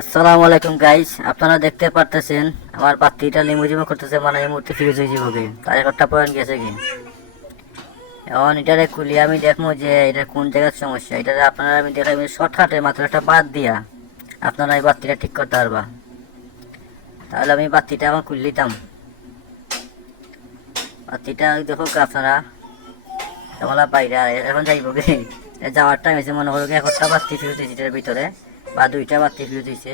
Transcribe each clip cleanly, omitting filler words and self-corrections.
আসসালামু আলাইকুম গাইস, আপনারা দেখতে পারতেছেন আমার বাতিটা লিমুজিমো করতেছে, মানে এই মুহূর্তে ফিউজ হয়ে যাবো কি তার একটা পয়েন্ট গেছে কি। এখন এটারে খুলি আমি দেখবো যে এটা কোন জায়গার সমস্যা। এটা আপনারা আমি দেখাই শর্টকাটে মাত্র একটা বাদ দিয়া আপনারা এই বাতিটা ঠিক করতে পারবা। তাহলে আমি বাতিটা এখন খুলে দিতাম। বাতিটা দেখো আপনারা কেমলা বাইরে এখন যাইব কি যাওয়ার টাইম হয়েছে, মনে করো একটা বাতি ফিউজ হয়েছে এটার ভিতরে বা দুইটা বাতি ফিউজ হয়েছে।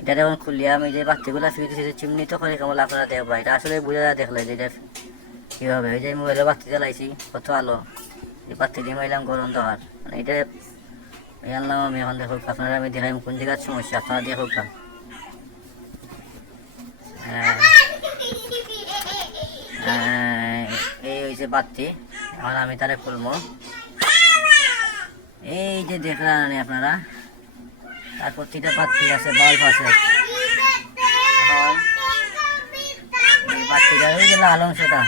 এটা যখন খুলিয়া আমি যে বাতিগুলো ফিউজ হয়েছে চিমনি তো করে কেমন আপনারা দেখবা। এটা আসলে বুঝা যায় দেখলে যে এটা কীভাবে ওই যে মোবাইলে বাতি জ্বালাইছি কত আলো, এই বাতি দিয়ে মাইলাম গরম দেওয়ার মানে এটা আনলাম আমি। এখন দেখো আপনারা আমি দেখাই কোন জায়গার সমস্যা, আপনারা দেখো কা। এই হয়েছে বাতি। এখন আমি তারে খুলবো। এই যে দেখলেন আপনারা তার প্রতিটা বাতি আছে, বাল্ব আছে। এখন এই বাতিটা ওই যে লাল অংশটা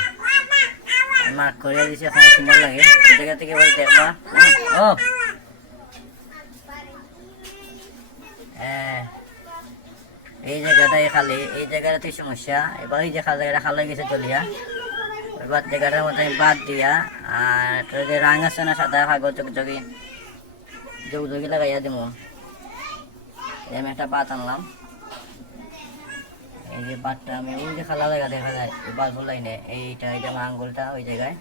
মার্ক করে দিছি, এখন সুন্দর লাগে। এই জায়গা থেকে এবার দেখবা। ও এই জায়গাটাই খালি, এই জায়গাটাতে সমস্যা। এবার এই যে জায়গাটা খালি গেছে চলিয়া, এবার জায়গাটার মধ্যে আমি বাদ দিয়া আর যে রাং আছে না সাদা কাগজ যোগযোগী যোগযোগী লাগাইয়া দিব। আমি একটা বাত আনলাম। এই যে বাতটা আমি ওই যে খালা জায়গা দেখা যায় বাল্ব লাইনে, এইটা এই যে আমার আঙ্গুলটা ওই জায়গায়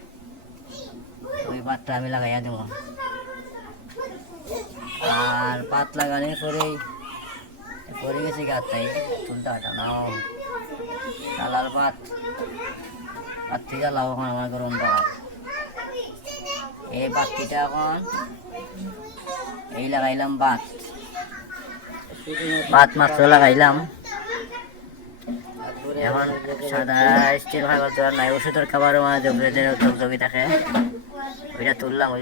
ওই বাতটা আমি লাগাইয়া দেব। আর বাত লাগানোর পরেই পরে গেছে গাছটাই চুলটা হাঁটানো কালার বাত বাত থেকে লাভ এখন আমার গরম দেওয়া। এই বাতিটা এখন এই লাগাইলাম বাত বাত মাত্র লাগাইলাম। এখন সাদা স্টিল ফাইবার তো আর নাই, ওষুধের খাবার মানে যোগযোগী থাকে ওইটা তুললাম। ওই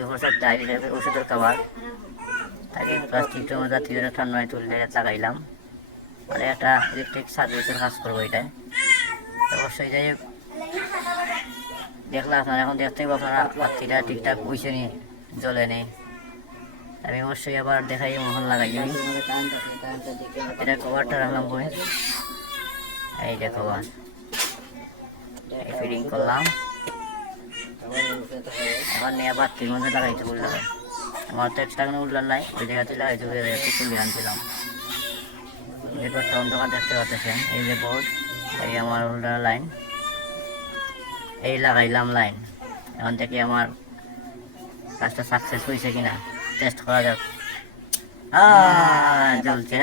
ওষুধের খাবার তাকে প্লাস্টিকটার মধ্যে তিনজনের ঠান্ডায় তুলে লাগাইলাম। মানে একটা ইলেকট্রিক সার্ভিসের কাজ করবো এটাই। অবশ্যই যাই হোক দেখলাম আপনারা এখন দেখতে পাবো আপনারা বাতিটা ঠিকঠাক বুঝে নি জ্বলে নেই। আমি অবশ্যই আবার দেখাই মোহন লাগাই এটা কভারটা রাখলাম বই। এই যে কভার ফিটিং করলাম। আবার নিয়ে বাতির মধ্যে লাগাইতে বললাম। আমার তো এক্সট্রা কোনো উল্লার নাই, ওই জায়গাতে লাগাইতে তুলে আনছিলাম। এই ঘরটা অন্ধকার দেখতে পাচ্ছেন। এই যে বোর্ড, এই আমার হোল্ডার লাইন, এই লাগাইলাম লাইন। এখন থেকে আমার কাজটা সাকসেস হয়েছে কিনা টেস্ট করা যাক। জ্বলছে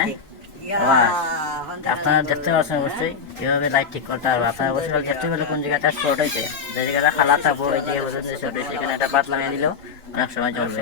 আপনারা দেখতে পাচ্ছেন অবশ্যই কীভাবে লাইট ঠিক করতে পারবো। আপনারা অবশ্যই দেখতে পেলে কোন জায়গাটা শর্ট হয়েছে, যে জায়গাটা খালা থাকবো ওই জায়গায় পর্যন্ত শর্ট হয়েছে। এখানে একটা পাত লাগিয়ে দিলেও অনেক সময় জ্বলবে।